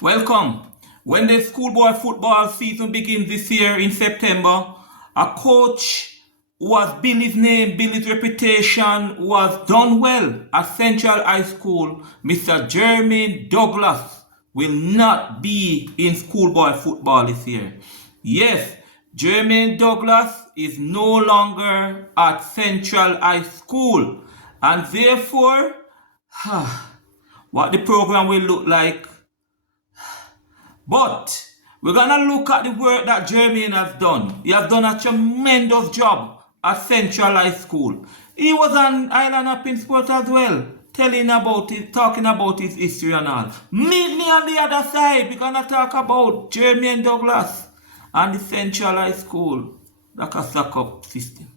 Welcome. When the schoolboy football season begins this year in September, a coach who has built his name, built his reputation, who has done well at Central High School, Mr. Jermaine Douglas, will not be in schoolboy football this year. Yes, Jermaine Douglas is no longer at Central High School, and therefore, what the program will look like. But we're going to look at the work that Jermaine has done. He has done a tremendous job at Central High School. He was on Island Up in Sport as well, talking about his history and all. Meet me on the other side. We're going to talk about Jermaine Douglas and the Central High School, like a suck-up system.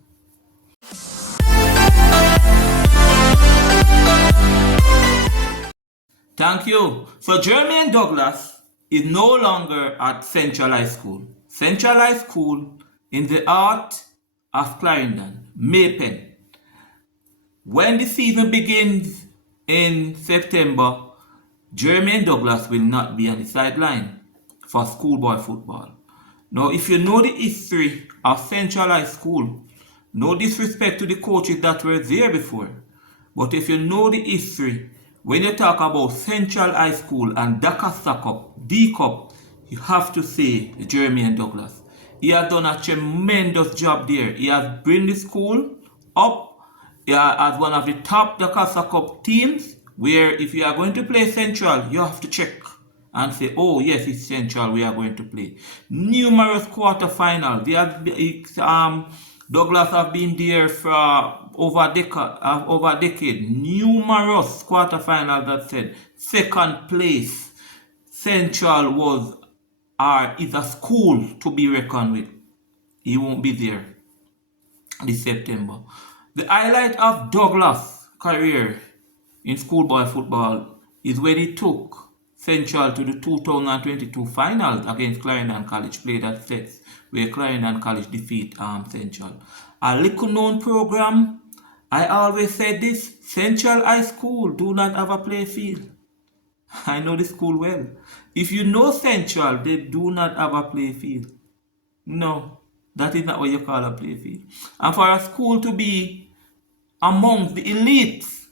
Thank you. So Jermaine Douglas is no longer at Central High School. Central High School in the heart of Clarendon, Maypen. When the season begins in September, Jermaine Douglas will not be on the sideline for schoolboy football. Now, if you know the history of Central High School, no disrespect to the coaches that were there before, but if you know the history, when you talk about Central High School and Dakar D-Cup, you have to say Jermaine Douglas. He has done a tremendous job there. He has bring the school up as one of the top Dakar Cup teams, where if you are going to play Central, you have to check and say, oh yes, it's Central we are going to play. Numerous quarterfinals. Douglas have been there for over a decade. Numerous quarterfinals that said second place. Central is a school to be reckoned with. He won't be there this September. The highlight of Douglas' career in schoolboy football is when he took Central to the 2022 finals against Clarendon College, played at sets, where Clarendon College defeat Central. A little known program, I always said this, Central High School do not have a play field. I know the school well. If you know Central, they do not have a play field. No, that is not what you call a play field. And for a school to be among the elites,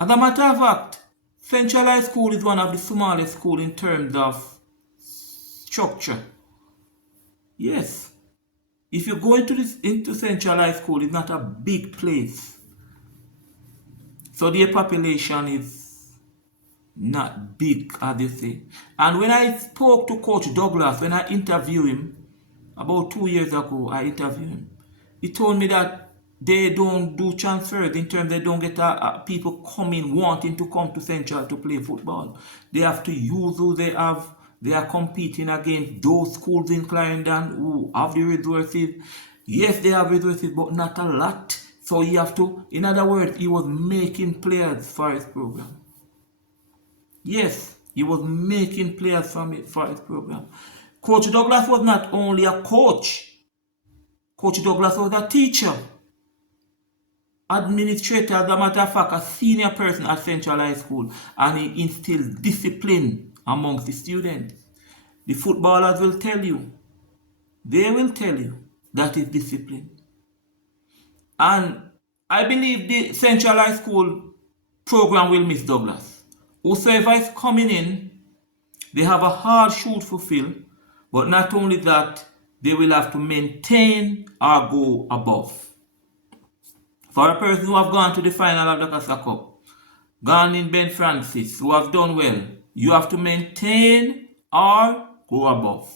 as a matter of fact, Central High School is one of the smallest schools in terms of structure. Yes. If you go into Central High School, it's not a big place. So their population is not big, as you say. And when I spoke to Coach Douglas, when I interviewed him, about 2 years ago, I interviewed him. He told me that they don't do transfers in terms they don't get people coming wanting to come to Central to play football. They have to use who they have. They are competing against those schools in Clarendon who have the resources. Yes, they have resources, but not a lot. So you have to, in other words, he was making players for his program. Yes, he was making players for his program. Coach Douglas was not only a coach. Coach Douglas was a teacher, administrator, as a matter of fact, a senior person at Central High School, and he instilled discipline amongst the students. The footballers will tell you, they will tell you that is discipline. And I believe the Central High School program will miss Douglas. Whosoever is coming in, they have a hard shoe to fulfill, but not only that, they will have to maintain or go above. For a person who have gone to the final of the Casa Cup, gone in Ben Francis, who have done well, you have to maintain or go above.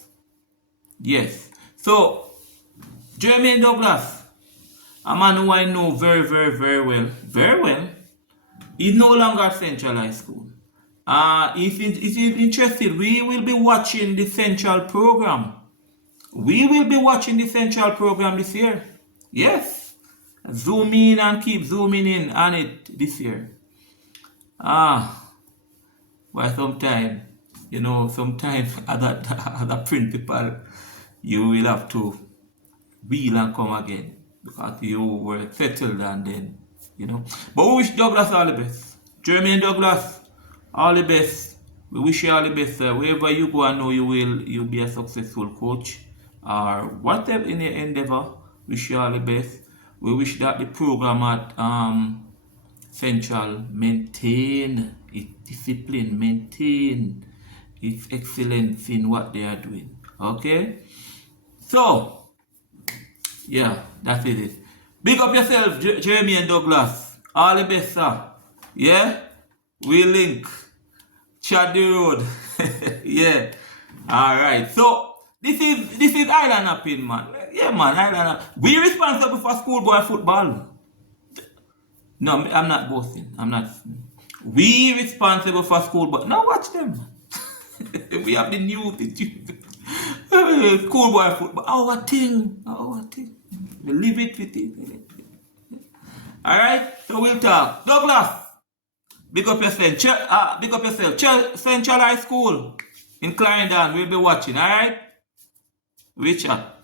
Yes. So, Jermaine Douglas, a man who I know very, very, very well, is no longer at Central High School. If he's interested, we will be watching the Central program. We will be watching the Central program this year. Yes. Zoom in and keep zooming in on it this year. But sometimes as a principal, you will have to wheel and come again because you were settled and then. But we wish Douglas all the best. Jermaine Douglas, all the best We wish you all the best, sir. Wherever you go, I know you'll be a successful coach or whatever in your endeavor. Wish you all the best. We wish that the program at Central maintain its discipline, maintain its excellence in what they are doing. Okay? So, yeah, that's it. Big up yourself, Jermaine Douglas. All the best, sir. Yeah? We link. Chad the road. Yeah. Alright. So this is Island Hopping, man. Yeah, man, Island. We responsible for schoolboy football. No, I'm not boasting. I'm not. We responsible for schoolboy. Now watch them. We have the new schoolboy football. Our thing. Our thing. We leave it with it. Alright? So we'll talk. Douglas. Big up yourself. Big up yourself. Central High School in Clarendon. We'll be watching. Alright? We chat.